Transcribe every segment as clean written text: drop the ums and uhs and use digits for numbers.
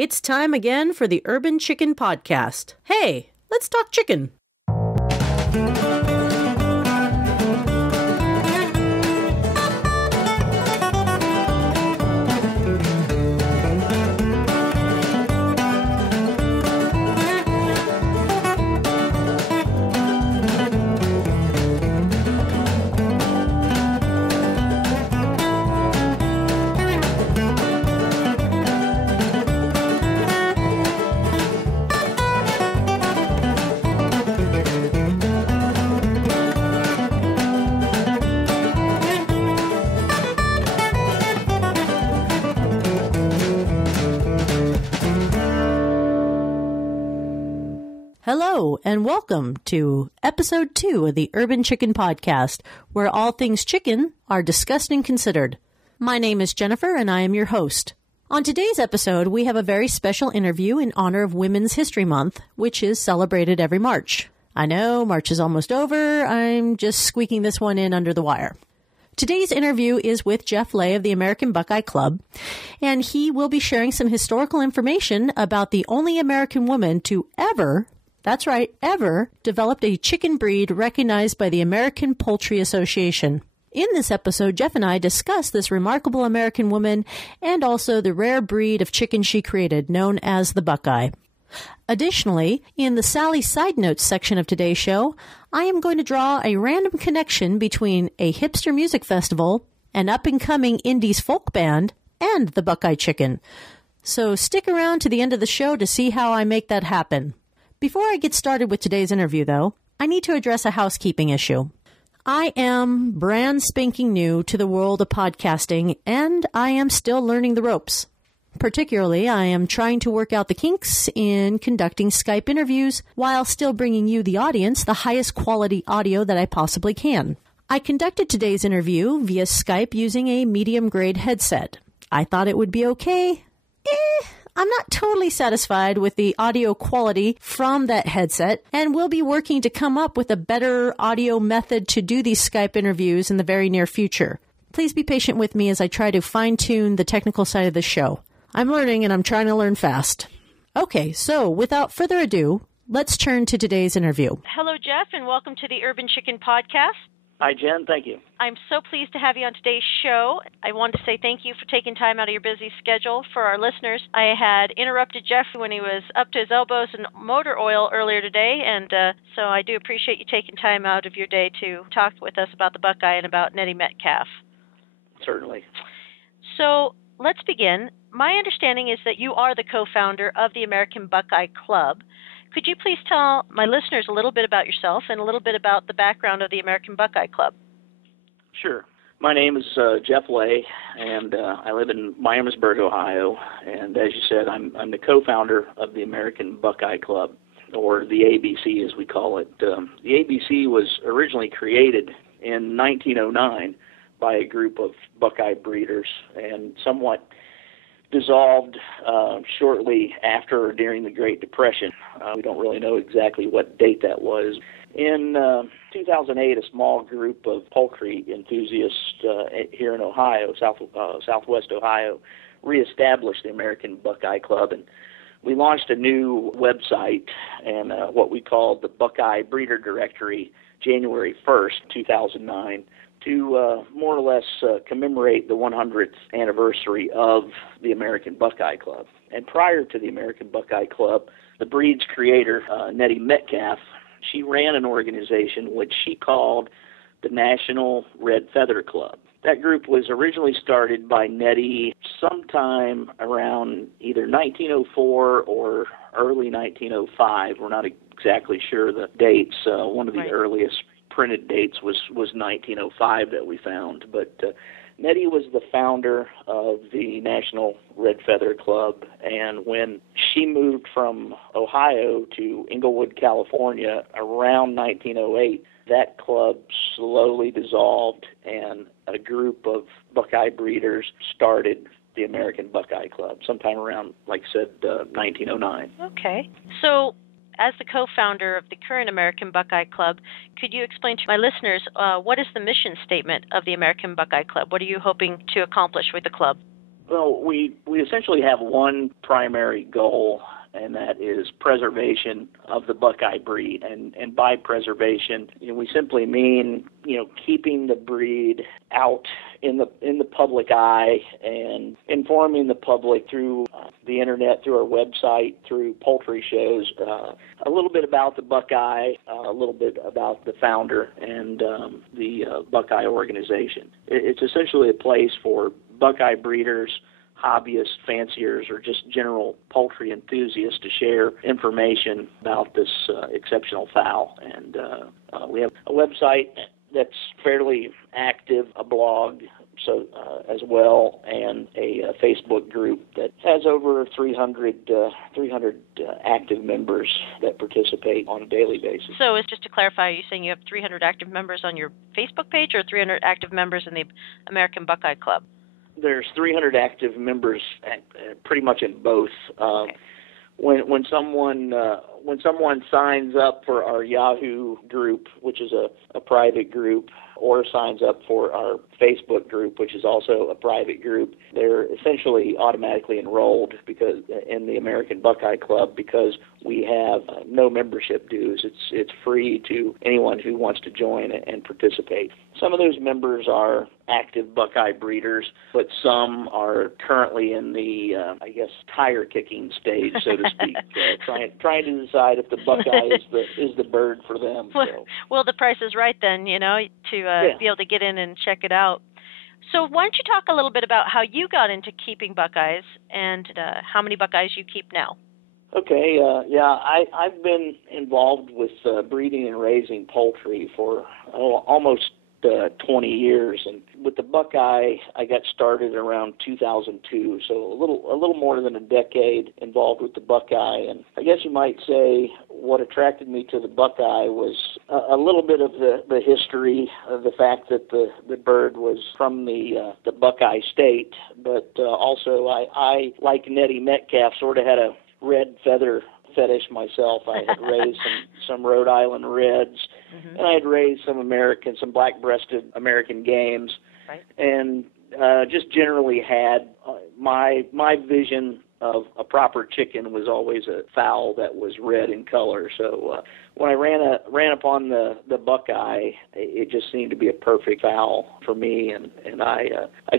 It's time again for the Urban Chicken Podcast. Hey, let's talk chicken. Hello, and welcome to Episode 2 of the Urban Chicken Podcast, where all things chicken are discussed and considered. My name is Jennifer, and I am your host. On today's episode, we have a very special interview in honor of Women's History Month, which is celebrated every March. I know, March is almost over. I'm just squeaking this one in under the wire. Today's interview is with Jeff Lay of the American Buckeye Club, and he will be sharing some historical information about the only American woman to ever, that's right, ever, developed a chicken breed recognized by the American Poultry Association. In this episode, Jeff and I discuss this remarkable American woman and also the rare breed of chicken she created, known as the Buckeye. Additionally, in the Sally Side Notes section of today's show, I am going to draw a random connection between a hipster music festival, an up-and-coming Indies folk band, and the Buckeye chicken. So stick around to the end of the show to see how I make that happen. Before I get started with today's interview, though, I need to address a housekeeping issue. I am brand spanking new to the world of podcasting, and I am still learning the ropes. Particularly, I am trying to work out the kinks in conducting Skype interviews while still bringing you, the audience, the highest quality audio that I possibly can. I conducted today's interview via Skype using a medium-grade headset. I thought it would be okay. I'm not totally satisfied with the audio quality from that headset, and we'll be working to come up with a better audio method to do these Skype interviews in the very near future. Please be patient with me as I try to fine-tune the technical side of the show. I'm learning, and I'm trying to learn fast. Okay, so without further ado, let's turn to today's interview. Hello, Jeff, and welcome to the Urban Chicken Podcast. Hi, Jen. Thank you. I'm so pleased to have you on today's show. I want to say thank you for taking time out of your busy schedule for our listeners. I had interrupted Jeff when he was up to his elbows in motor oil earlier today, and so I do appreciate you taking time out of your day to talk with us about the Buckeye and about Nettie Metcalf. Certainly. So let's begin. My understanding is that you are the co-founder of the American Buckeye Club. Could you please tell my listeners a little bit about yourself and a little bit about the background of the American Buckeye Club? Sure. My name is Jeff Lay, and I live in Miamisburg, Ohio. And as you said, I'm the co-founder of the American Buckeye Club, or the ABC as we call it. The ABC was originally created in 1909 by a group of Buckeye breeders and somewhat dissolved shortly after or during the Great Depression. We don't really know exactly what date that was. In 2008, a small group of poultry enthusiasts here in Ohio, southwest Ohio, reestablished the American Buckeye Club, and we launched a new website and what we called the Buckeye Breeder Directory January 1st, 2009, to more or less commemorate the 100th anniversary of the American Buckeye Club. And prior to the American Buckeye Club, the breed's creator, Nettie Metcalf, she ran an organization which she called the National Red Feather Club. That group was originally started by Nettie sometime around either 1904 or early 1905. We're not exactly sure the dates. One of the earliest printed dates was 1905 that we found, but Nettie was the founder of the National Red Feather Club, and when she moved from Ohio to Inglewood, California around 1908, that club slowly dissolved, and a group of Buckeye breeders started the American Buckeye Club sometime around, like I said, 1909. Okay. So as the co-founder of the current American Buckeye Club, could you explain to my listeners what is the mission statement of the American Buckeye Club? What are you hoping to accomplish with the club? Well, we essentially have one primary goal, and that is preservation of the Buckeye breed. And by preservation, we simply mean, keeping the breed out in the public eye and informing the public through the internet, through our website, through poultry shows, a little bit about the Buckeye, a little bit about the founder and the Buckeye organization. It's essentially a place for Buckeye breeders, hobbyists, fanciers, or just general poultry enthusiasts to share information about this exceptional fowl. And we have a website that's fairly active, a blog as well, and a Facebook group that has over 300 active members that participate on a daily basis. So it's just to clarify, are you saying you have 300 active members on your Facebook page or 300 active members in the American Buckeye Club? There's 300 active members, pretty much in both. Okay. When someone signs up for our Yahoo group, which is a private group, or signs up for our Facebook group, which is also a private group, they're essentially automatically enrolled because in the American Buckeye Club, because we have no membership dues. It's free to anyone who wants to join and participate. Some of those members are active Buckeye breeders, but some are currently in the, tire kicking stage, so to speak, trying to decide if the Buckeye is the bird for them. So. Well, the price is right then, to be able to get in and check it out. So why don't you talk a little bit about how you got into keeping Buckeyes and how many Buckeyes you keep now? Okay, I've been involved with breeding and raising poultry for almost 20 years, and with the Buckeye, I got started around 2002, so a little more than a decade involved with the Buckeye. And I guess you might say what attracted me to the Buckeye was a little bit of the history of the fact that the bird was from the Buckeye state, but also I like Nettie Metcalf, sort of had a red feather fetish myself. I had raised some Rhode Island Reds, and I had raised some black-breasted American games, right. And just generally had my vision of a proper chicken was always a fowl that was red in color. So when I ran upon the Buckeye, it just seemed to be a perfect fowl for me, and I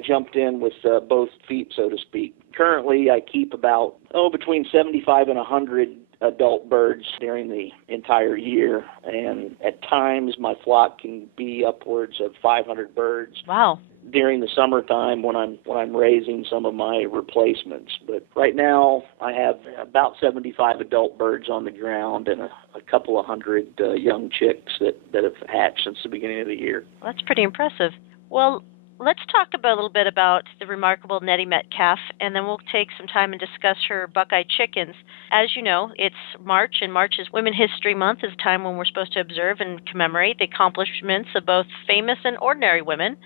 jumped in with both feet, so to speak. Currently, I keep about between 75 and 100 adult birds during the entire year, and at times my flock can be upwards of 500 birds. Wow. During the summertime when I'm raising some of my replacements. But right now I have about 75 adult birds on the ground and a couple of hundred young chicks that have hatched since the beginning of the year. Well, that's pretty impressive. Well, let's talk a little bit about the remarkable Nettie Metcalf, and then we'll take some time and discuss her Buckeye chickens. As you know, it's March, and March is Women's History Month, is a time when we're supposed to observe and commemorate the accomplishments of both famous and ordinary women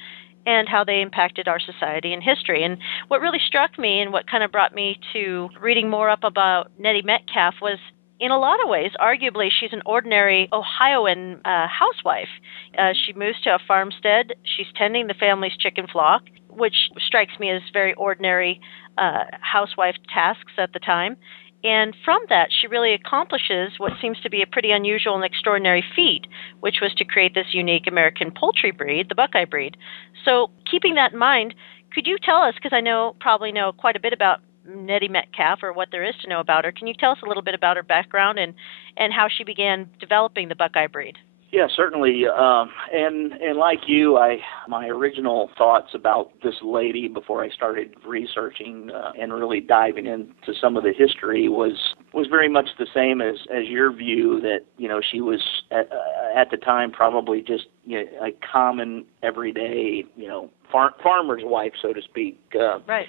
and how they impacted our society and history. And what really struck me and what kind of brought me to reading more up about Nettie Metcalf was, in a lot of ways, arguably, she's an ordinary Ohioan housewife. She moves to a farmstead. She's tending the family's chicken flock, which strikes me as very ordinary housewife tasks at the time. And from that, she really accomplishes what seems to be a pretty unusual and extraordinary feat, which was to create this unique American poultry breed, the Buckeye breed. So keeping that in mind, could you tell us, because I probably know quite a bit about Nettie Metcalf, or what there is to know about her. Can you tell us a little bit about her background and how she began developing the Buckeye breed? Yeah, certainly. And like you, my original thoughts about this lady before I started researching and really diving into some of the history was very much the same as your view, that she was at the time probably just a common everyday farmer's wife, so to speak. Right.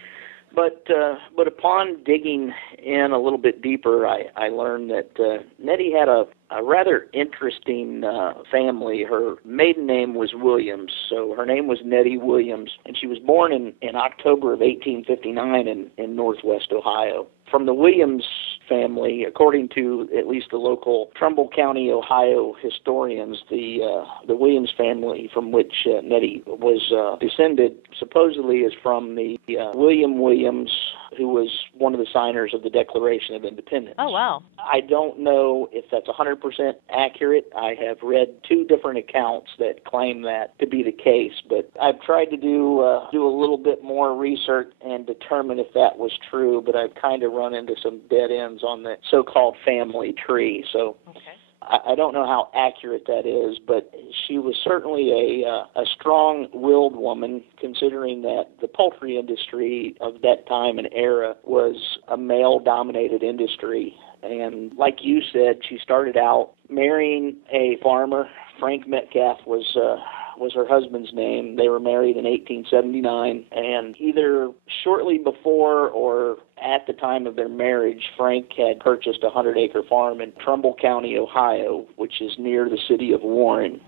But upon digging in a little bit deeper, I learned that Nettie had a rather interesting family. Her maiden name was Williams, so her name was Nettie Williams, and she was born in October of 1859 in Northwest Ohio. From the Williams family. According to at least the local Trumbull County, Ohio historians, the Williams family from which Nettie was descended supposedly is from the William Williams, who was one of the signers of the Declaration of Independence. Oh, wow. I don't know if that's 100% accurate. I have read two different accounts that claim that to be the case, but I've tried to do a little bit more research and determine if that was true, but I've kind of run into some dead ends on the so-called family tree. So okay. I don't know how accurate that is, but she was certainly a strong-willed woman, considering that the poultry industry of that time and era was a male-dominated industry. And like you said, she started out marrying a farmer. Frank Metcalf was her husband's name. They were married in 1879, and either shortly before or at the time of their marriage, Frank had purchased a 100-acre farm in Trumbull County, Ohio, which is near the city of Warren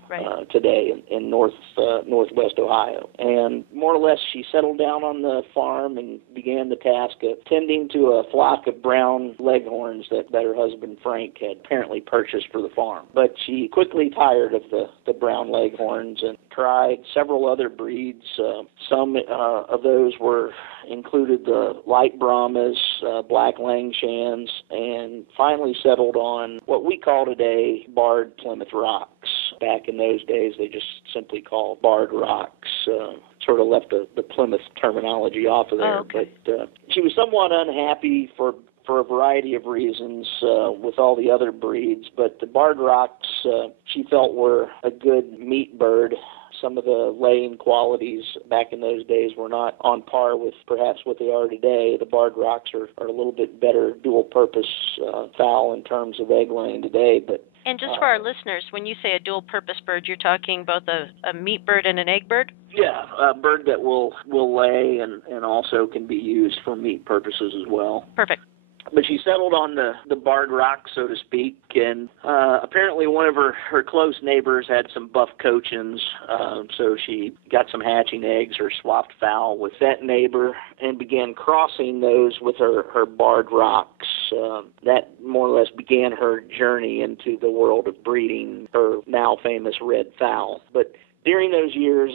today in northwest Ohio. And more or less, she settled down on the farm and began the task of tending to a flock of brown leghorns that her husband Frank had apparently purchased for the farm. But she quickly tired of the brown leghorns and tried several other breeds. Some of those included the light Brahmas, black Langshans, and finally settled on what we call today barred Plymouth Rocks. Back in those days, they just simply called barred rocks. Sort of left the Plymouth terminology off of there. Oh, okay. But she was somewhat unhappy for a variety of reasons with all the other breeds, but the barred rocks she felt were a good meat bird. Some of the laying qualities back in those days were not on par with perhaps what they are today. The barred rocks are a little bit better dual-purpose fowl in terms of egg laying today. And just for our listeners, when you say a dual-purpose bird, you're talking both a meat bird and an egg bird? Yeah, a bird that will lay and also can be used for meat purposes as well. Perfect. But she settled on the barred rock, so to speak, and apparently one of her close neighbors had some buff cochins, so she got some hatching eggs or swapped fowl with that neighbor and began crossing those with her barred rocks. That more or less began her journey into the world of breeding her now famous red fowl. But during those years,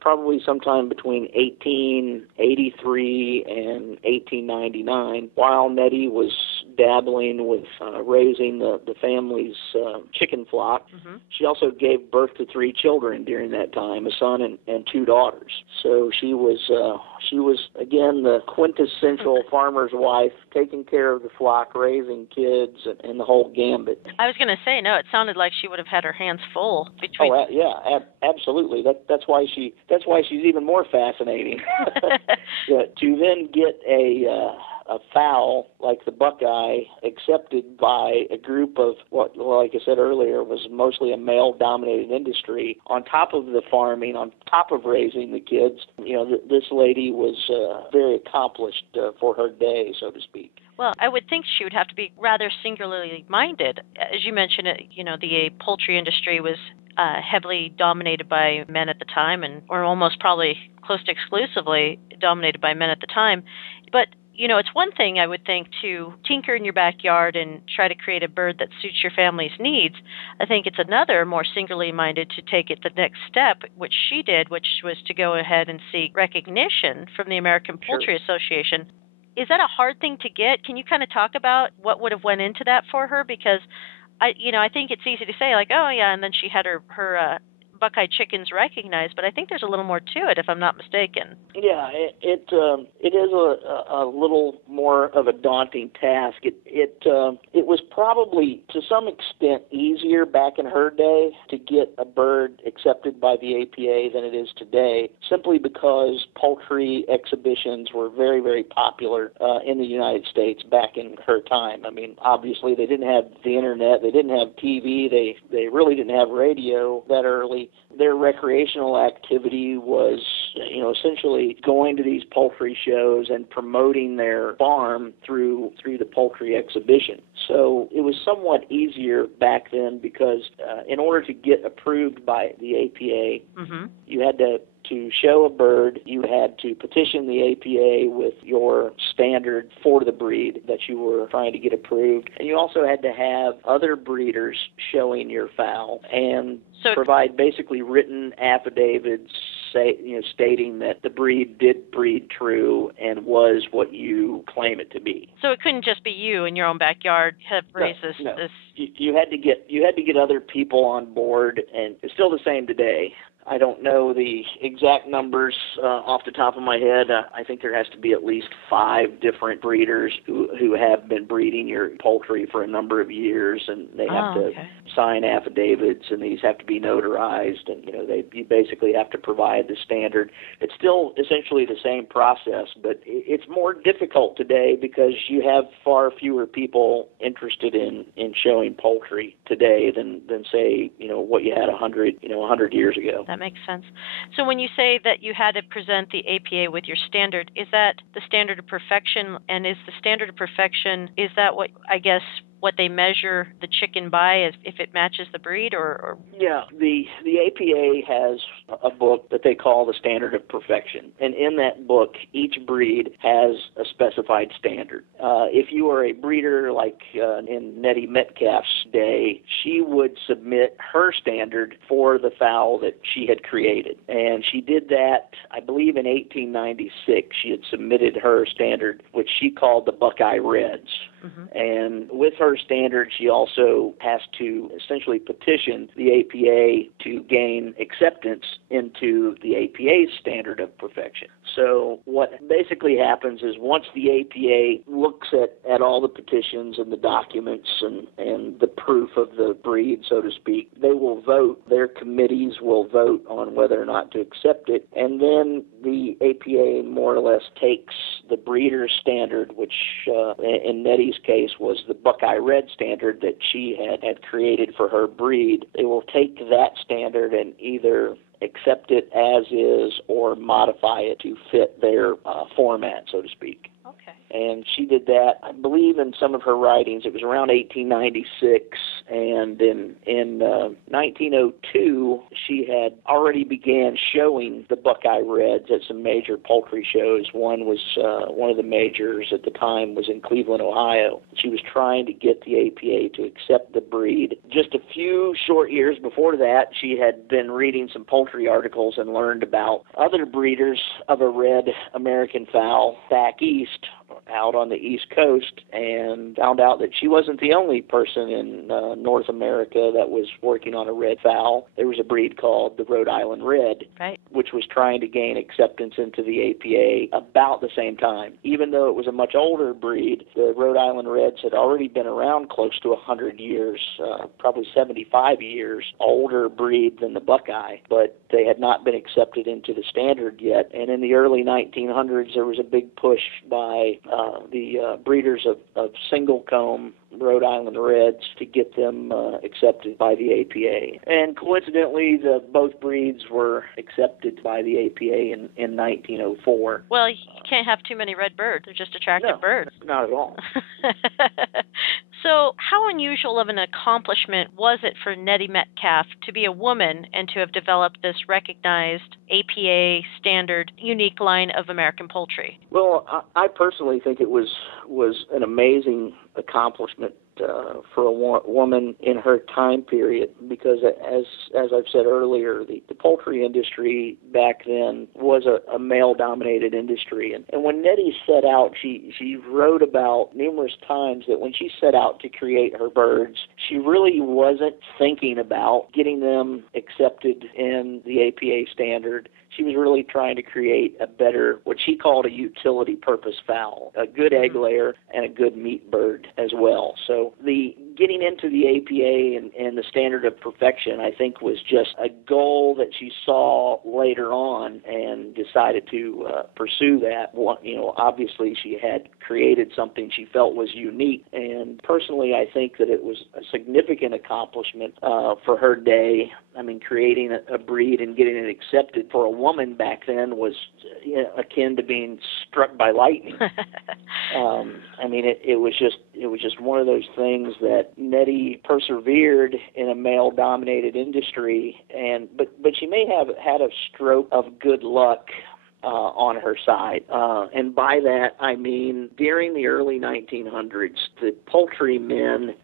probably sometime between 1883 and 1899, while Nettie was dabbling with raising the family's chicken flock, she also gave birth to 3 children during that time, a son and 2 daughters. So she was again the quintessential farmer's wife, taking care of the flock, raising kids, and the whole gambit. I was going to say, no, it sounded like she would have had her hands full between. Oh, yeah, absolutely. That's why she's even more fascinating. To then get a fowl like the Buckeye accepted by a group of what, like I said earlier, was mostly a male-dominated industry. On top of the farming, on top of raising the kids, this lady was very accomplished for her day, so to speak. Well, I would think she would have to be rather singularly minded. As you mentioned, the poultry industry was heavily dominated by men at the time, or almost probably close to exclusively dominated by men at the time. But it's one thing, I would think, to tinker in your backyard and try to create a bird that suits your family's needs. I think it's another, more singularly minded, to take it the next step, which she did, which was to go ahead and seek recognition from the American Poultry Association. Is that a hard thing to get? Can you kind of talk about what would have went into that for her? Because I think it's easy to say, like, oh yeah, and then she had her Buckeye chickens recognized, but I think there's a little more to it, if I'm not mistaken. Yeah, it is a little more of a daunting task. It was probably to some extent easier back in her day to get a bird accepted by the APA than it is today, simply because poultry exhibitions were very, very popular in the United States back in her time. I mean, obviously they didn't have the internet, they didn't have TV, they really didn't have radio that early. Their recreational activity was, essentially going to these poultry shows and promoting their farm through the poultry exhibition. So it was somewhat easier back then because in order to get approved by the APA, you had to to show a bird, you had to petition the APA with your standard for the breed that you were trying to get approved. And you also had to have other breeders showing your fowl and provide basically written affidavits stating that the breed did breed true and was what you claim it to be. So it couldn't just be you in your own backyard have raised this. You had to get other people on board, and it's still the same today. I don't know the exact numbers off the top of my head. I think there has to be at least 5 different breeders who have been breeding your poultry for a number of years, and they have to sign affidavits, and these have to be notarized, and you basically have to provide the standard. It's still essentially the same process, but it's more difficult today because you have far fewer people interested in showing poultry today than say what you had 100 years ago. That makes sense. So when you say that you had to present the APA with your standard, is that the standard of perfection? And is the standard of perfection, is that what they measure the chicken by, if it matches the breed, or? Yeah, the APA has a book that they call the Standard of Perfection, and in that book, each breed has a specified standard. If you are a breeder like in Nettie Metcalf's day, she would submit her standard for the fowl that she had created, and she did that, I believe, in 1896. She had submitted her standard, which she called the Buckeye Reds. Mm-hmm. And with her standard, she also has to essentially petition the APA to gain acceptance into the APA's standard of perfection. So what basically happens is once the APA looks at all the petitions and the documents and the proof of the breed, so to speak, they will vote. Their committees will vote on whether or not to accept it. And then the APA more or less takes the breeder's standard, which in Nettie's case was the Buckeye Red standard that she had created for her breed. They will take that standard and either accept it as is or modify it to fit their format, so to speak. Okay. And she did that, I believe, in some of her writings. It was around 1896, and in 1902, she had already began showing the Buckeye Reds at some major poultry shows. One of the majors at the time was in Cleveland, Ohio. She was trying to get the APA to accept the breed. Just a few short years before that, she had been reading some poultry articles and learned about other breeders of a red American fowl back east, out on the East Coast, and found out that she wasn't the only person in North America that was working on a red fowl. There was a breed called the Rhode Island Red, right, which was trying to gain acceptance into the APA about the same time. Even though it was a much older breed, the Rhode Island Reds had already been around close to 100 years, probably 75 years older breed than the Buckeye, but they had not been accepted into the standard yet. And in the early 1900s, there was a big push by the breeders of single comb Rhode Island Reds to get them accepted by the APA. And coincidentally, both breeds were accepted by the APA in 1904. Well, you can't have too many red birds. They're just attractive birds. Not at all. So how unusual of an accomplishment was it for Nettie Metcalf to be a woman and to have developed this recognized APA standard unique line of American poultry? Well, I personally think it was an amazing accomplishment for a woman in her time period, because as I've said earlier, the poultry industry back then was a male-dominated industry. And when Nettie set out, she wrote about numerous times that when she set out to create her birds, she really wasn't thinking about getting them accepted in the APA standard. She was really trying to create a better, what she called a utility purpose fowl, a good egg layer and a good meat bird as well. So the getting into the APA and the standard of perfection, I think, was just a goal that she saw later on and decided to pursue that. Obviously she had created something she felt was unique, and personally I think that it was a significant accomplishment for her day. I mean, creating a breed and getting it accepted for a woman back then was akin to being struck by lightning. I mean, it was just one of those things that Nettie persevered in a male-dominated industry, but she may have had a stroke of good luck on her side. And by that, I mean during the early 1900s, the poultry men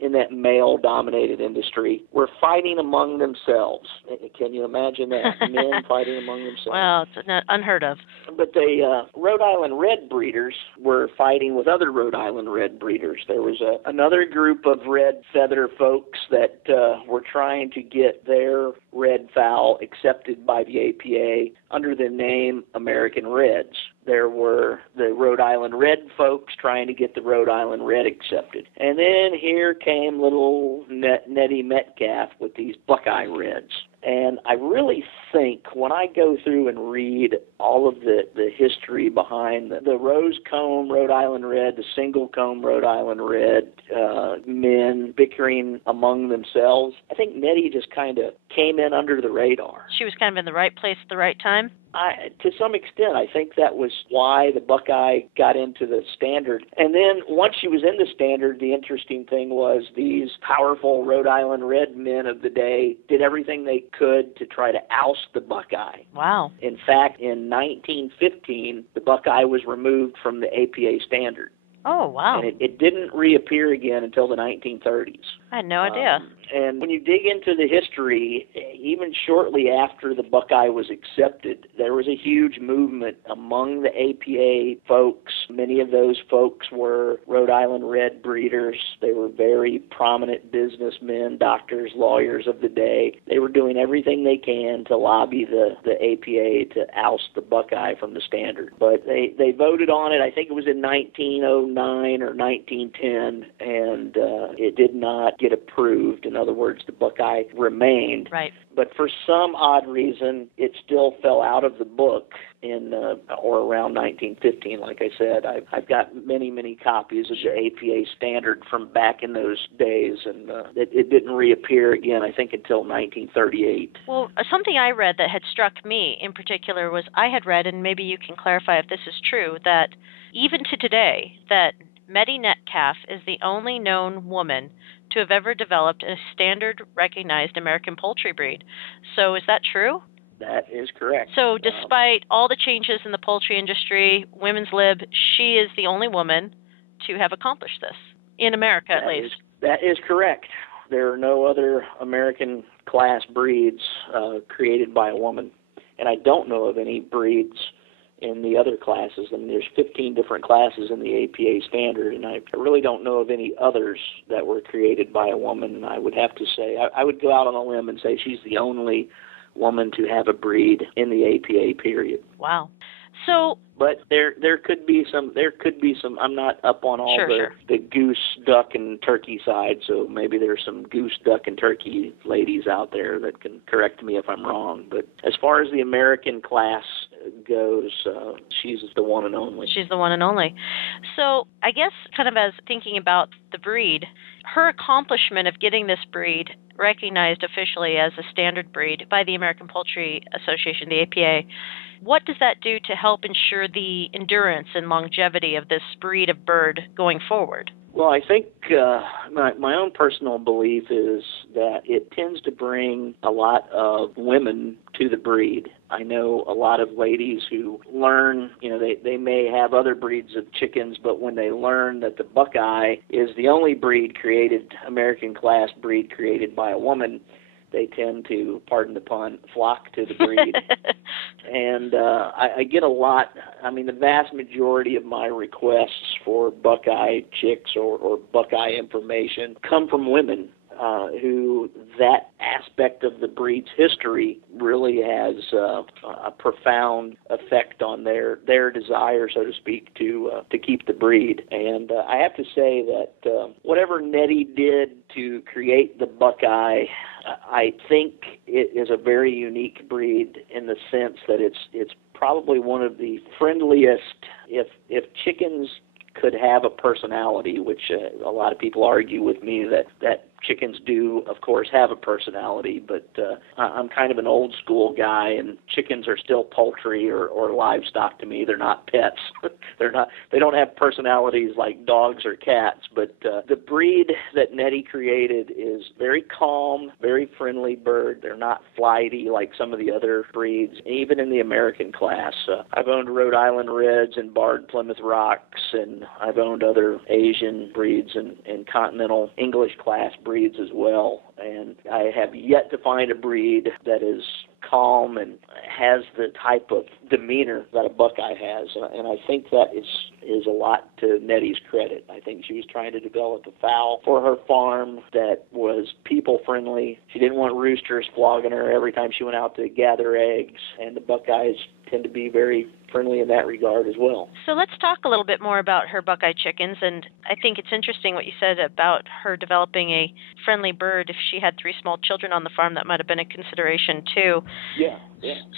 in that male-dominated industry were fighting among themselves. Can you imagine that? Men fighting among themselves. Well, it's not unheard of. But the Rhode Island red breeders were fighting with other Rhode Island red breeders. There was another group of red feather folks that were trying to get their red fowl accepted by the APA under the name American Reds. There were the Rhode Island Red folks trying to get the Rhode Island Red accepted. And then here came little Nettie Metcalf with these Buckeye Reds. And I really think when I go through and read all of the history behind the rose comb Rhode Island Red, the single comb Rhode Island Red, men bickering among themselves, I think Nettie just kind of came in under the radar. She was kind of in the right place at the right time? To some extent, I think that was why the Buckeye got into the standard. And then once she was in the standard, the interesting thing was these powerful Rhode Island Red men of the day did everything they could to try to oust the Buckeye. Wow. In fact, in 1915, the Buckeye was removed from the APA standard. Oh, wow. And it didn't reappear again until the 1930s. I had no idea. And when you dig into the history, even shortly after the Buckeye was accepted, there was a huge movement among the APA folks. Many of those folks were Rhode Island Red breeders. They were very prominent businessmen, doctors, lawyers of the day. They were doing everything they can to lobby the APA to oust the Buckeye from the standard. But they voted on it, I think it was in 1909 or 1910, and it did not get approved. In other words, the Buckeye remained. Right. But for some odd reason, it still fell out of the book in or around 1915. Like I said, I've got many, many copies of the APA standard from back in those days, and it didn't reappear again, I think, until 1938. Well, something I read that had struck me in particular was I had read, and maybe you can clarify if this is true, that even to today, that Nettie Metcalf is the only known woman to have ever developed a standard recognized American poultry breed. So is that true? That is correct. So despite all the changes in the poultry industry, women's lib, she is the only woman to have accomplished this, in America at least. That is correct. There are no other American class breeds created by a woman. And I don't know of any breeds in the other classes. I mean, there's 15 different classes in the APA standard, and I really don't know of any others that were created by a woman. And I would have to say, I would go out on a limb and say she's the only woman to have a breed in the APA period. Wow. So, but there could be some. I'm not up on all the goose, duck, and turkey side, so maybe there's some goose, duck, and turkey ladies out there that can correct me if I'm wrong. But as far as the American class goes, she's the one and only. She's the one and only. So I guess kind of as thinking about the breed, her accomplishment of getting this breed recognized officially as a standard breed by the American Poultry Association, the APA, what does that do to help ensure the endurance and longevity of this breed of bird going forward? Well, I think my own personal belief is that it tends to bring a lot of women to the breed. I know a lot of ladies who learn, they may have other breeds of chickens, but when they learn that the Buckeye is the only American class breed created by a woman, they tend to, pardon the pun, flock to the breed. And I get a lot, the vast majority of my requests for Buckeye chicks or Buckeye information come from women who that aspect of the breed's history really has a profound effect on their desire, so to speak, to keep the breed. And I have to say that whatever Nettie did to create the Buckeye, I think it is a very unique breed in the sense that it's probably one of the friendliest. If chickens could have a personality, which a lot of people argue with me that chickens do, of course, have a personality, but I'm kind of an old school guy, and chickens are still poultry or livestock to me. They're not pets. They don't have personalities like dogs or cats, but the breed that Nettie created is very calm, very friendly bird. They're not flighty like some of the other breeds, even in the American class. I've owned Rhode Island Reds and barred Plymouth Rocks, and I've owned other Asian breeds and continental English class breeds as well. And I have yet to find a breed that is calm and has the type of demeanor that a Buckeye has. And I think that is a lot to Nettie's credit. I think she was trying to develop a fowl for her farm that was people-friendly. She didn't want roosters flogging her every time she went out to gather eggs, and the Buckeyes tend to be very friendly in that regard as well. So let's talk a little bit more about her Buckeye chickens, and I think it's interesting what you said about her developing a friendly bird. If she had 3 small children on the farm, that might have been a consideration too. Yeah.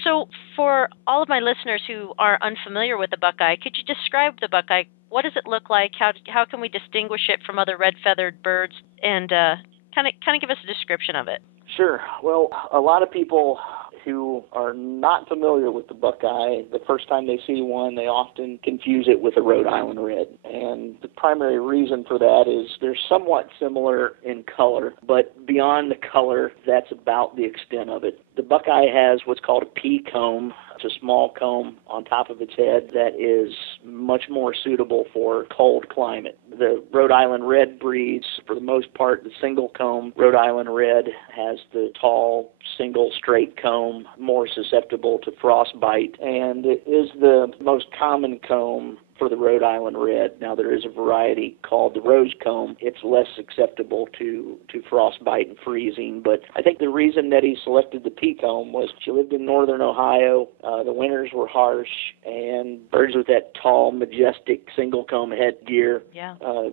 So for all of my listeners who are unfamiliar with the Buckeye, could you describe the Buckeye? What does it look like? How can we distinguish it from other red-feathered birds? And kind of give us a description of it. Sure. Well, a lot of people who are not familiar with the Buckeye, the first time they see one, they often confuse it with a Rhode Island Red. And the primary reason for that is they're somewhat similar in color, but beyond the color, that's about the extent of it. The Buckeye has what's called a pea comb. It's a small comb on top of its head that is much more suitable for cold climate. The Rhode Island Red breeds, for the most part, the single comb Rhode Island Red has the tall, single, straight comb, more susceptible to frostbite, and it is the most common comb for the Rhode Island Red. Now, there is a variety called the rose comb. It's less susceptible to frostbite and freezing, but I think the reason Nettie selected the pea comb was she lived in northern Ohio. The winters were harsh, and birds with that tall, majestic single comb headgear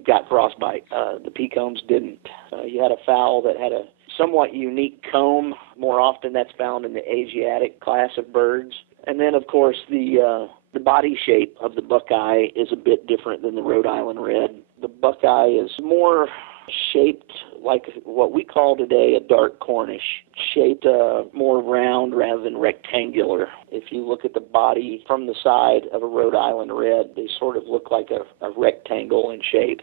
got frostbite. The pea combs didn't. You had a fowl that had a somewhat unique comb. More often that's found in the Asiatic class of birds. And then, of course, the body shape of the Buckeye is a bit different than the Rhode Island Red. The Buckeye is more shaped like what we call today a dark Cornish, shaped more round rather than rectangular. If you look at the body from the side of a Rhode Island Red, they sort of look like a rectangle in shape.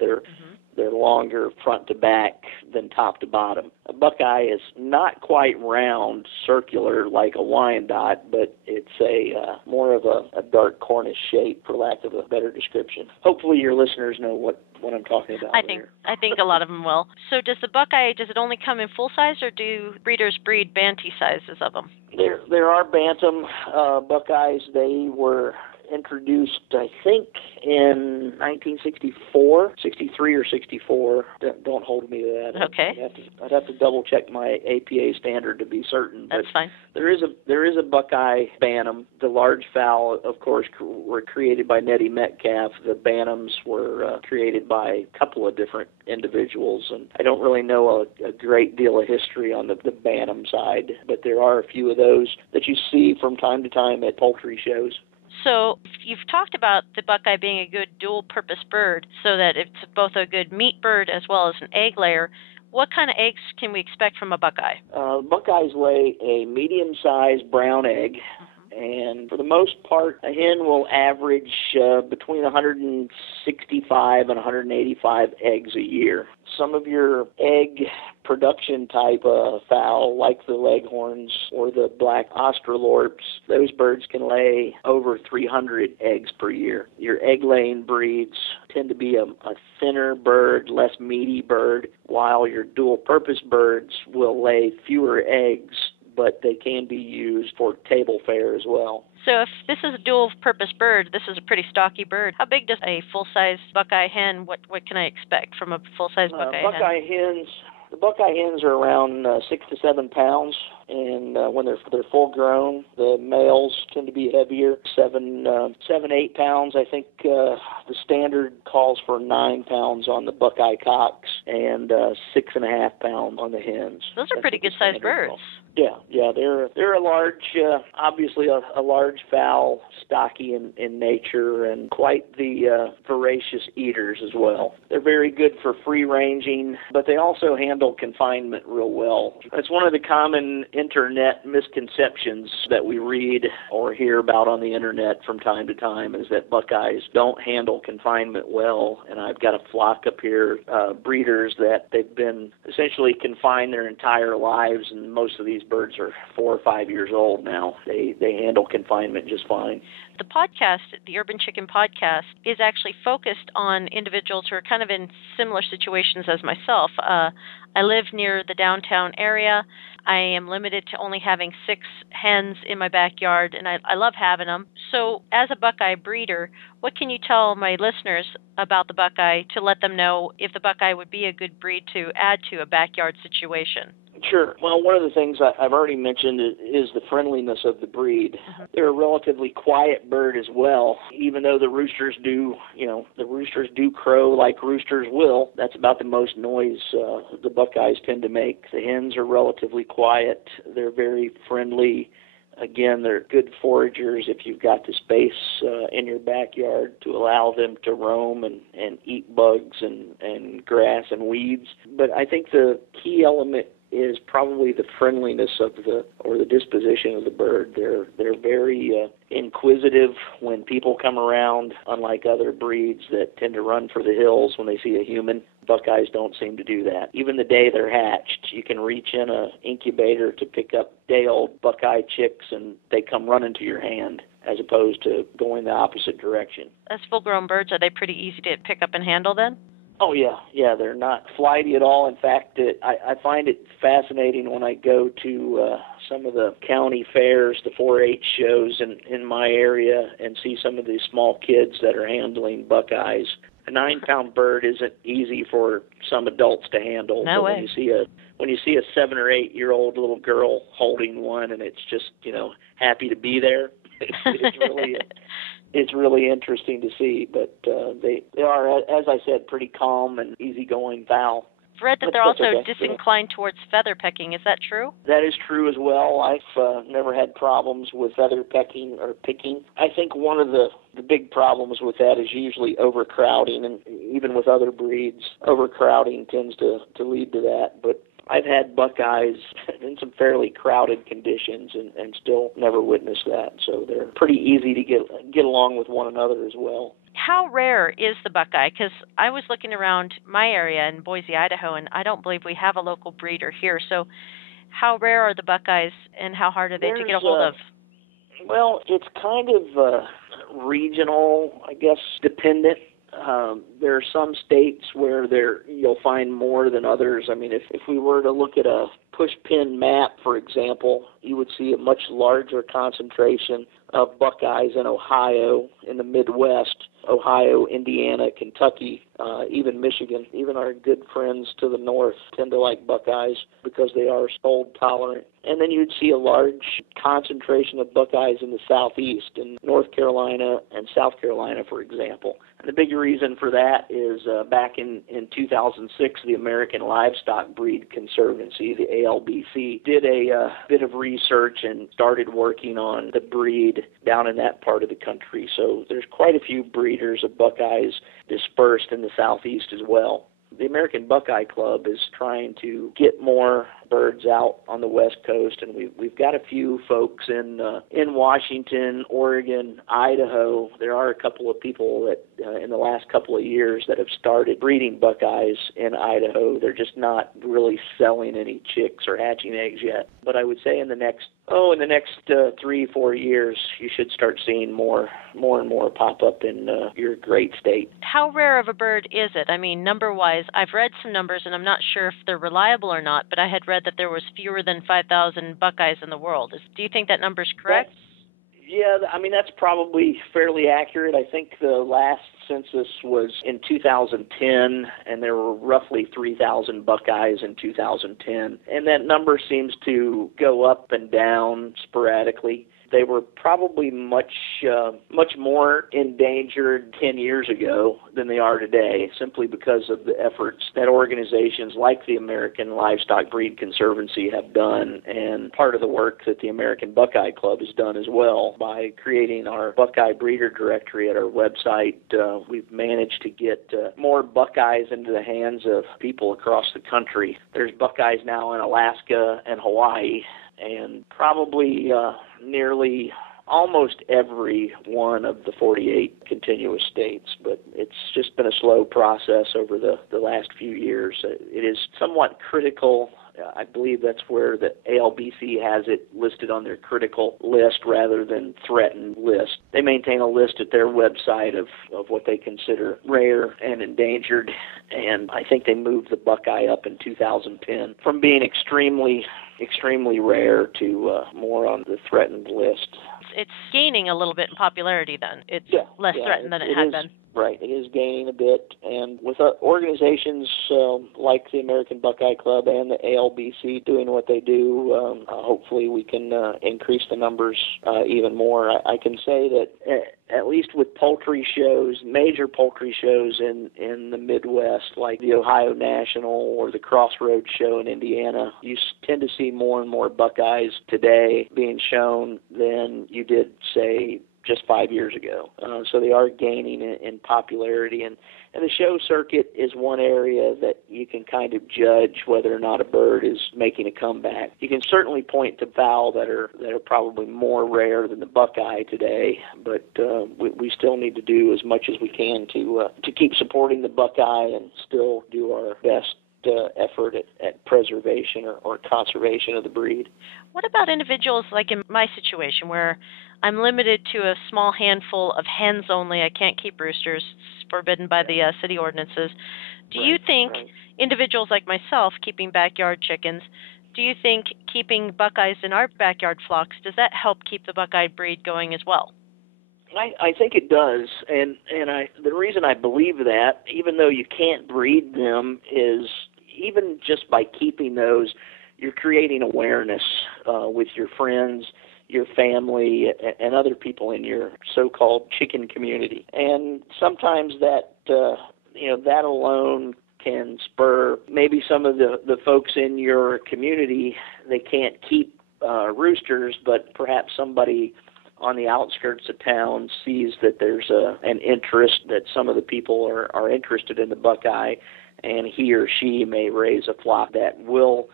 They're longer front to back than top to bottom. A Buckeye is not quite round, circular like a Wyandotte, but it's more of a dark Cornish shape, for lack of a better description. Hopefully your listeners know what I'm talking about. I think a lot of them will. So does the Buckeye, does it only come in full size, or do breeders breed Banty sizes of them? There are Bantam Buckeyes. They were introduced, I think, in 1964, 63 or 64. Don't hold me to that. Okay. I'd have to double check my APA standard to be certain. That's fine. There is a Buckeye Bantam. The large fowl, of course, were created by Nettie Metcalf. The Bantams were created by a couple of different individuals, and I don't really know a great deal of history on the Bantam side, but there are a few of those that you see from time to time at poultry shows. So you've talked about the Buckeye being a good dual-purpose bird, so that it's both a good meat bird as well as an egg layer. What kind of eggs can we expect from a Buckeye? Buckeyes lay a medium-sized brown egg, and for the most part, a hen will average between 165 and 185 eggs a year. Some of your egg production type fowl, like the leghorns or the black australorps, those birds can lay over 300 eggs per year. Your egg-laying breeds tend to be a thinner bird, less meaty bird, while your dual-purpose birds will lay fewer eggs, but they can be used for table fare as well. So if this is a dual-purpose bird, this is a pretty stocky bird. How big does a full-size Buckeye hen, what can I expect from a full-size Buckeye hen? The Buckeye hens are around 6 to 7 pounds, and when they're full grown, the males tend to be heavier, 7-8 pounds. I think the standard calls for 9 pounds on the Buckeye cocks. and 6.5 pounds on the hens. Those are pretty good-sized birds. Yeah, they're a large, obviously a large fowl, stocky in nature, and quite the voracious eaters as well. They're very good for free ranging, but they also handle confinement real well. It's one of the common internet misconceptions that we read or hear about on the internet from time to time is that Buckeyes don't handle confinement well, and I've got a flock up here, breeders that they've been essentially confined their entire lives, and most of these birds are 4 or 5 years old now. They handle confinement just fine. The podcast, the Urban Chicken Podcast, is actually focused on individuals who are kind of in similar situations as myself. I live near the downtown area. I am limited to only having 6 hens in my backyard, and I love having them. So as a Buckeye breeder, what can you tell my listeners about the Buckeye to let them know if the Buckeye would be a good breed to add to a backyard situation? Sure. Well, one of the things I've already mentioned is the friendliness of the breed. Mm-hmm. They're a relatively quiet bird as well, even though the roosters do crow like roosters will. That's about the most noise the Buckeyes tend to make. The hens are relatively quiet. They're very friendly. Again, they're good foragers if you've got the space in your backyard to allow them to roam and eat bugs and grass and weeds. But I think the key element is probably the friendliness of the disposition of the bird. They're very inquisitive when people come around, unlike other breeds that tend to run for the hills when they see a human. Buckeyes don't seem to do that. Even the day they're hatched, you can reach in an incubator to pick up day-old Buckeye chicks, and they come running to your hand as opposed to going the opposite direction. As full-grown birds, are they pretty easy to pick up and handle then? Oh, yeah, they're not flighty at all. In fact, I find it fascinating when I go to some of the county fairs, the 4-H shows in my area, and see some of these small kids that are handling Buckeyes. A 9-pound bird isn't easy for some adults to handle. No way. When you see a 7 or 8 year old little girl holding one, and it's just happy to be there, it's really interesting to see. But they are, as I said, pretty calm and easygoing fowl. I've read that they're also disinclined towards feather pecking. Is that true? That is true as well. I've never had problems with feather pecking or picking. I think one of the big problems with that is usually overcrowding, and even with other breeds, overcrowding tends to lead to that. But I've had Buckeyes in some fairly crowded conditions and still never witnessed that. So they're pretty easy to get along with one another as well. How rare is the Buckeye? Because I was looking around my area in Boise, Idaho, and I don't believe we have a local breeder here. So how rare are the Buckeyes, and how hard are they to get a hold of? Well, it's kind of regional, I guess, dependent. There are some states where you'll find more than others. I mean, if we were to look at a pushpin map, for example, you would see a much larger concentration of Buckeyes in Ohio, in the Midwest, Ohio, Indiana, Kentucky, even Michigan. Even our good friends to the north tend to like Buckeyes because they are cold tolerant. And then you'd see a large concentration of Buckeyes in the southeast, in North Carolina and South Carolina, for example. And the big reason for that is back in 2006, the American Livestock Breed Conservancy, the ALBC, did a bit of research and started working on the breed down in that part of the country. So there's quite a few breeders of Buckeyes dispersed in the southeast as well. The American Buckeye Club is trying to get more birds out on the West Coast, and we've got a few folks in Washington, Oregon, Idaho. There are a couple of people that in the last couple of years that have started breeding Buckeyes in Idaho. They're just not really selling any chicks or hatching eggs yet. But I would say in the next 3-4 years, you should start seeing more and more pop up in your great state. How rare of a bird is it? I mean, number-wise, I've read some numbers, and I'm not sure if they're reliable or not, but I had read that there was fewer than 5,000 Buckeyes in the world. Do you think that number's correct? Yeah, I mean, that's probably fairly accurate. I think the last census was in 2010, and there were roughly 3,000 Buckeyes in 2010. And that number seems to go up and down sporadically. They were probably much more endangered 10 years ago than they are today, simply because of the efforts that organizations like the American Livestock Breed Conservancy have done, and part of the work that the American Buckeye Club has done as well. By creating our Buckeye Breeder Directory at our website, we've managed to get more Buckeyes into the hands of people across the country. There's Buckeyes now in Alaska and Hawaii, and probably nearly almost every one of the 48 contiguous states, but it's just been a slow process over the last few years. It is somewhat critical. I believe that's where the ALBC has it listed on their critical list rather than threatened list. They maintain a list at their website of what they consider rare and endangered, and I think they moved the Buckeye up in 2010 from being extremely rare to more on the threatened list. It's gaining a little bit in popularity then. It's less threatened than it had been. Right, it is gaining a bit, and with organizations like the American Buckeye Club and the ALBC doing what they do, hopefully we can increase the numbers even more. I can say that at least with poultry shows, major poultry shows in the Midwest, like the Ohio National or the Crossroads show in Indiana, you tend to see more and more Buckeyes today being shown than you did, say, just 5 years ago. So they are gaining in popularity, and the show circuit is one area that you can kind of judge whether or not a bird is making a comeback. You can certainly point to fowl that are probably more rare than the Buckeye today, but we still need to do as much as we can to keep supporting the Buckeye and still do our best effort at preservation or conservation of the breed. What about individuals like in my situation where I'm limited to a small handful of hens only? I can't keep roosters. It's forbidden by the city ordinances. Do you think individuals like myself keeping backyard chickens, do you think keeping Buckeyes in our backyard flocks, does that help keep the Buckeye breed going as well? I think it does, and the reason I believe that, even though you can't breed them, is even just by keeping those, you're creating awareness with your friends, your family, and other people in your so-called chicken community. And sometimes that that alone can spur maybe some of the folks in your community. They can't keep roosters, but perhaps somebody on the outskirts of town sees that there's an interest, that some of the people are interested in the Buckeye, and he or she may raise a flock that will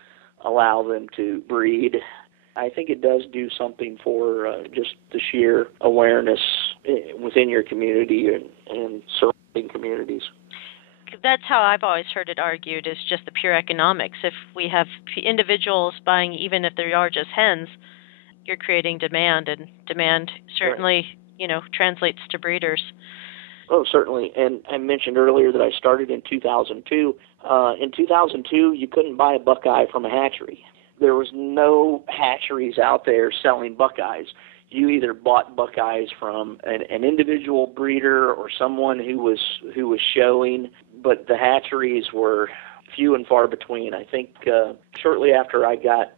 allow them to breed. I think it does do something for just the sheer awareness within your community and surrounding communities. That's how I've always heard it argued, is just the pure economics. If we have individuals buying, even if they are just hens, you're creating demand, and demand certainly, translates to breeders. Oh, certainly. And I mentioned earlier that I started in 2002. In 2002, you couldn't buy a Buckeye from a hatchery. There was no hatcheries out there selling Buckeyes. You either bought Buckeyes from an individual breeder or someone who was showing, but the hatcheries were few and far between. I think shortly after I got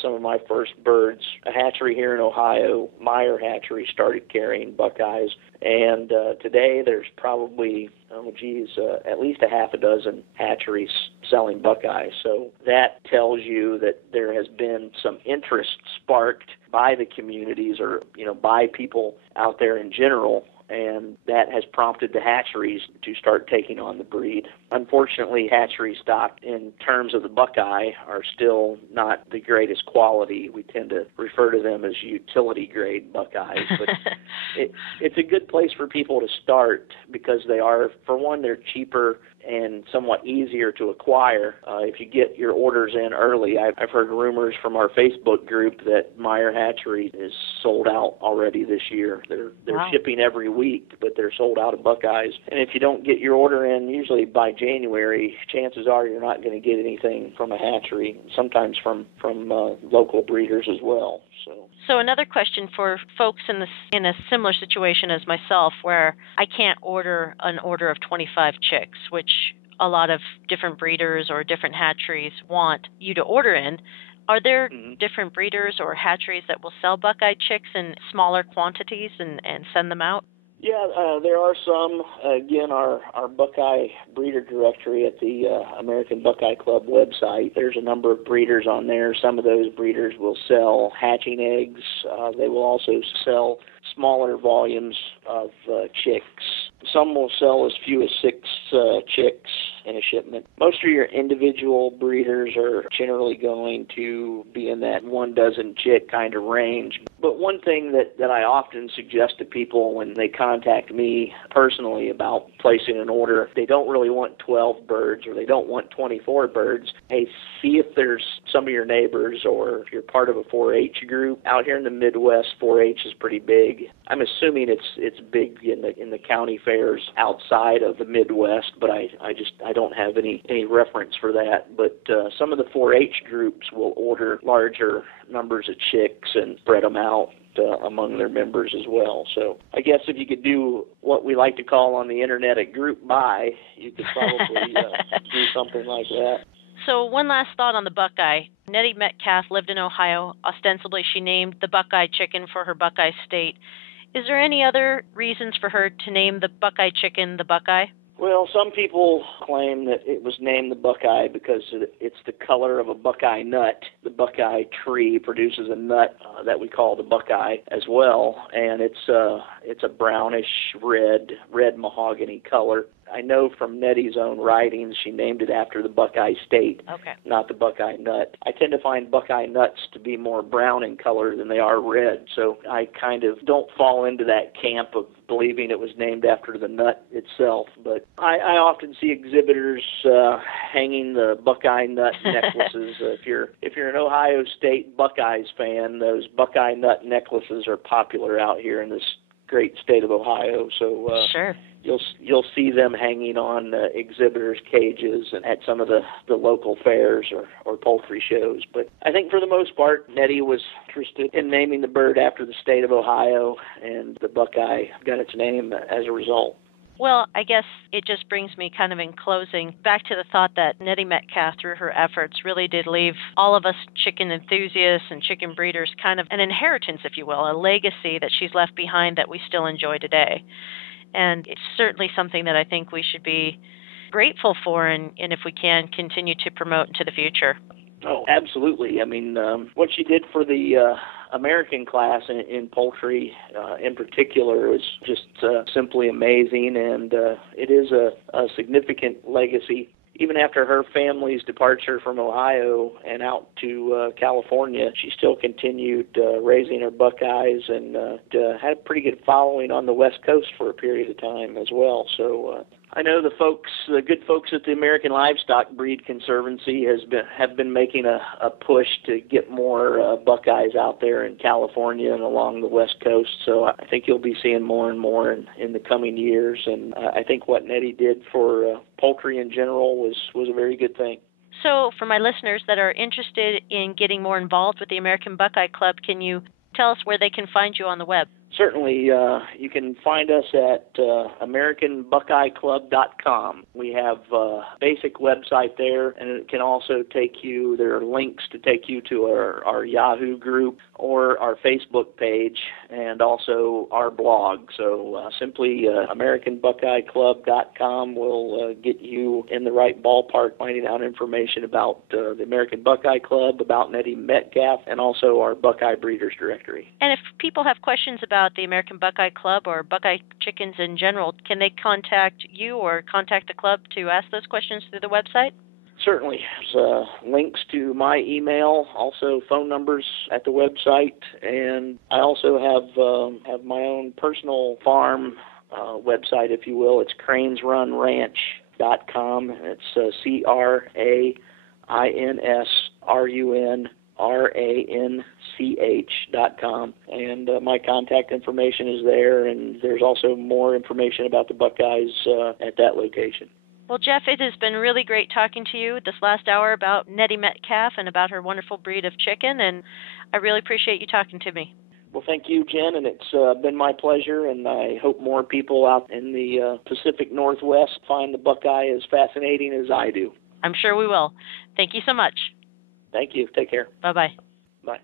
some of my first birds, a hatchery here in Ohio, Meyer Hatchery, started carrying Buckeyes, and today there's probably at least a half a dozen hatcheries selling Buckeyes. So that tells you that there has been some interest sparked by the communities, or by people out there in general, and that has prompted the hatcheries to start taking on the breed. Unfortunately, hatchery stock in terms of the Buckeye are still not the greatest quality. We tend to refer to them as utility-grade Buckeyes, but it's a good place for people to start because they are, for one, they're cheaper and somewhat easier to acquire if you get your orders in early. I've heard rumors from our Facebook group that Meyer Hatchery is sold out already this year. They're Wow. shipping every week, but they're sold out of Buckeyes. And if you don't get your order in, usually by January, chances are you're not going to get anything from a hatchery, sometimes from local breeders as well. So another question for folks in a similar situation as myself, where I can't order an order of 25 chicks, which a lot of different breeders or different hatcheries want you to order in. Are there different breeders or hatcheries that will sell Buckeye chicks in smaller quantities and send them out? Yeah, there are some. Again, our Buckeye breeder directory at the American Buckeye Club website, there's a number of breeders on there. Some of those breeders will sell hatching eggs. They will also sell smaller volumes of chicks. Some will sell as few as 6 chicks in a shipment. Most of your individual breeders are generally going to be in that 1 dozen chick kind of range. But one thing that I often suggest to people when they contact me personally about placing an order, they don't really want 12 birds or they don't want 24 birds. Hey, see if there's some of your neighbors, or if you're part of a 4-H group. Out here in the Midwest, 4-H is pretty big. I'm assuming it's big in the county fairs outside of the Midwest, but I don't have any reference for that. But some of the 4-H groups will order larger numbers of chicks and spread them out among their members as well. So I guess if you could do what we like to call on the internet a group buy, you could probably do something like that. So one last thought on the Buckeye. Nettie Metcalf lived in Ohio. Ostensibly, she named the Buckeye chicken for her Buckeye state. Is there any other reasons for her to name the Buckeye chicken the Buckeye? Well, some people claim that it was named the Buckeye because it's the color of a Buckeye nut. The Buckeye tree produces a nut that we call the Buckeye as well, and it's a brownish red mahogany color. I know from Nettie's own writings, she named it after the Buckeye state, not the Buckeye nut. I tend to find Buckeye nuts to be more brown in color than they are red, so I kind of don't fall into that camp of believing it was named after the nut itself. But I often see exhibitors hanging the Buckeye nut necklaces. If you're an Ohio State Buckeyes fan, those Buckeye nut necklaces are popular out here in this great state of Ohio. So sure. You'll see them hanging on exhibitors' cages and at some of the local fairs or poultry shows. But I think for the most part, Nettie was interested in naming the bird after the state of Ohio, and the Buckeye got its name as a result. Well, I guess it just brings me kind of in closing back to the thought that Nettie Metcalf, through her efforts, really did leave all of us chicken enthusiasts and chicken breeders kind of an inheritance, if you will, a legacy that she's left behind that we still enjoy today. And it's certainly something that I think we should be grateful for and if we can, continue to promote into the future. Oh, absolutely. I mean, what she did for the American class in poultry in particular was just simply amazing, and it is a significant legacy. Even after her family's departure from Ohio and out to California, she still continued raising her Buckeyes and had a pretty good following on the West Coast for a period of time as well. So I know the good folks at the American Livestock Breed Conservancy have been making a push to get more Buckeyes out there in California and along the West Coast. So I think you'll be seeing more and more in the coming years. And I think what Nettie did for poultry in general was a very good thing. So for my listeners that are interested in getting more involved with the American Buckeye Club, can you tell us where they can find you on the web? Certainly, you can find us at AmericanBuckeyeClub.com. We have a basic website there, and it can also there are links to take you to our Yahoo group or our Facebook page, and also our blog. So simply AmericanBuckeyeClub.com will get you in the right ballpark, finding out information about the American Buckeye Club, about Nettie Metcalf, and also our Buckeye Breeders Directory. And if people have questions about the American Buckeye Club or Buckeye chickens in general, can they contact you or contact the club to ask those questions through the website? Certainly. There's links to my email, also phone numbers at the website, and I also have my own personal farm website, if you will. It's cranesrunranch.com. It's CranesRunranch.com, and my contact information is there, and there's also more information about the Buckeyes at that location. Well, Jeff, it has been really great talking to you this last hour about Nettie Metcalf and about her wonderful breed of chicken, and I really appreciate you talking to me. Well, thank you, Jen, and it's been my pleasure, and I hope more people out in the Pacific Northwest find the Buckeye as fascinating as I do. I'm sure we will. Thank you so much. Thank you. Take care. Bye-bye. Bye.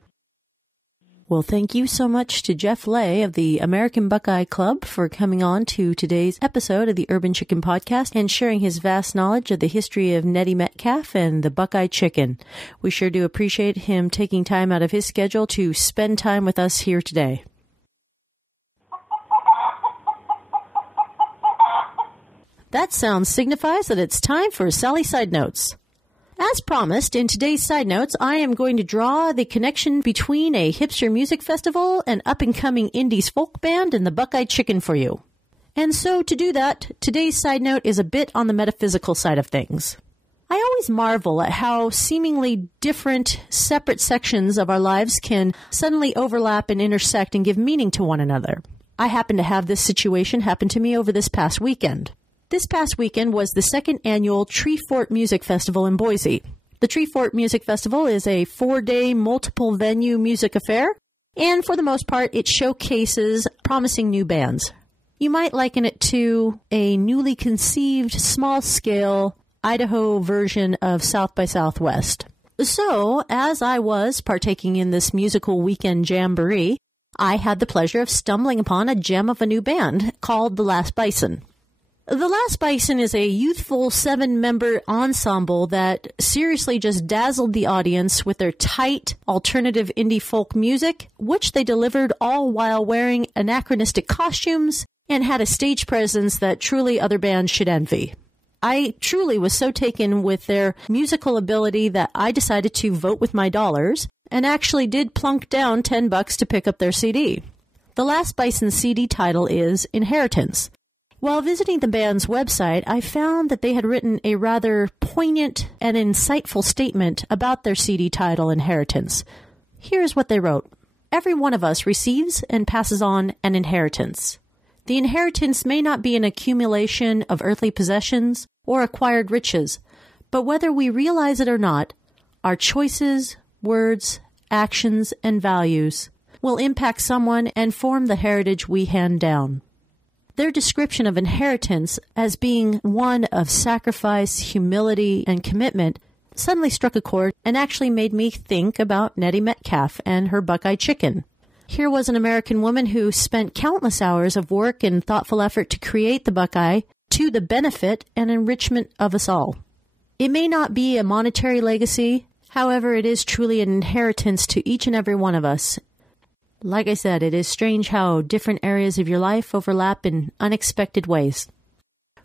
Well, thank you so much to Jeff Lay of the American Buckeye Club for coming on to today's episode of the Urban Chicken Podcast and sharing his vast knowledge of the history of Nettie Metcalf and the Buckeye chicken. We sure do appreciate him taking time out of his schedule to spend time with us here today. That sound signifies that it's time for Sally Side Notes. As promised, in today's Side Notes, I am going to draw the connection between a hipster music festival, an up-and-coming indies folk band, and the Buckeye chicken for you. And so, to do that, today's Side Note is a bit on the metaphysical side of things. I always marvel at how seemingly different, separate sections of our lives can suddenly overlap and intersect and give meaning to one another. I happen to have this situation happen to me over this past weekend. This past weekend was the second annual Tree Fort Music Festival in Boise. The Tree Fort Music Festival is a 4-day, multiple-venue music affair, and for the most part, it showcases promising new bands. You might liken it to a newly conceived, small-scale Idaho version of South by Southwest. So, as I was partaking in this musical weekend jamboree, I had the pleasure of stumbling upon a gem of a new band called The Last Bison. The Last Bison is a youthful 7-member ensemble that seriously just dazzled the audience with their tight, alternative indie folk music, which they delivered all while wearing anachronistic costumes and had a stage presence that truly other bands should envy. I truly was so taken with their musical ability that I decided to vote with my dollars and actually did plunk down $10 to pick up their CD. The Last Bison CD title is Inheritance. While visiting the band's website, I found that they had written a rather poignant and insightful statement about their CD title, Inheritance. Here's what they wrote. Every one of us receives and passes on an inheritance. The inheritance may not be an accumulation of earthly possessions or acquired riches, but whether we realize it or not, our choices, words, actions, and values will impact someone and form the heritage we hand down. Their description of inheritance as being one of sacrifice, humility, and commitment suddenly struck a chord and actually made me think about Nettie Metcalf and her Buckeye chicken. Here was an American woman who spent countless hours of work and thoughtful effort to create the Buckeye to the benefit and enrichment of us all. It may not be a monetary legacy, however, it is truly an inheritance to each and every one of us. Like I said, it is strange how different areas of your life overlap in unexpected ways.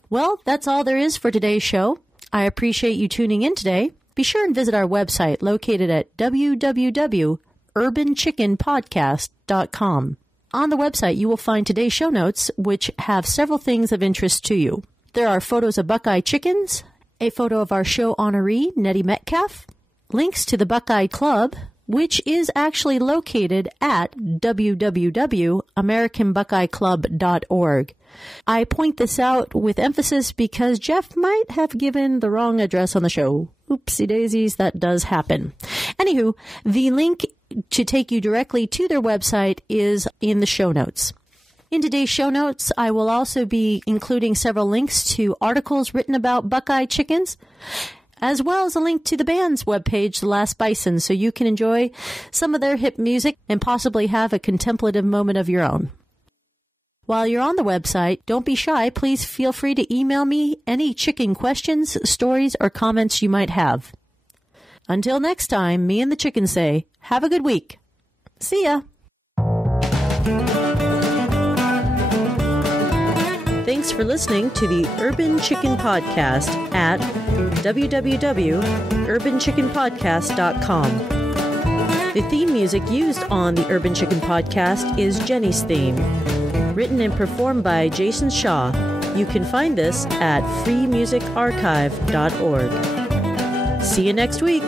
Well, that's all there is for today's show. I appreciate you tuning in today. Be sure and visit our website located at www.urbanchickenpodcast.com. On the website, you will find today's show notes, which have several things of interest to you. There are photos of Buckeye chickens, a photo of our show honoree, Nettie Metcalf, links to the Buckeye Club, which is actually located at www.americanbuckeyeclub.org. I point this out with emphasis because Jeff might have given the wrong address on the show. Oopsie daisies, that does happen. Anywho, the link to take you directly to their website is in the show notes. In today's show notes, I will also be including several links to articles written about Buckeye chickens, as well as a link to the band's webpage, The Last Bison, so you can enjoy some of their hip music and possibly have a contemplative moment of your own. While you're on the website, don't be shy. Please feel free to email me any chicken questions, stories, or comments you might have. Until next time, me and the chicken say, have a good week. See ya! Thanks for listening to the Urban Chicken Podcast at www.urbanchickenpodcast.com. The theme music used on the Urban Chicken Podcast is Jenny's Theme, written and performed by Jason Shaw. You can find this at freemusicarchive.org. See you next week.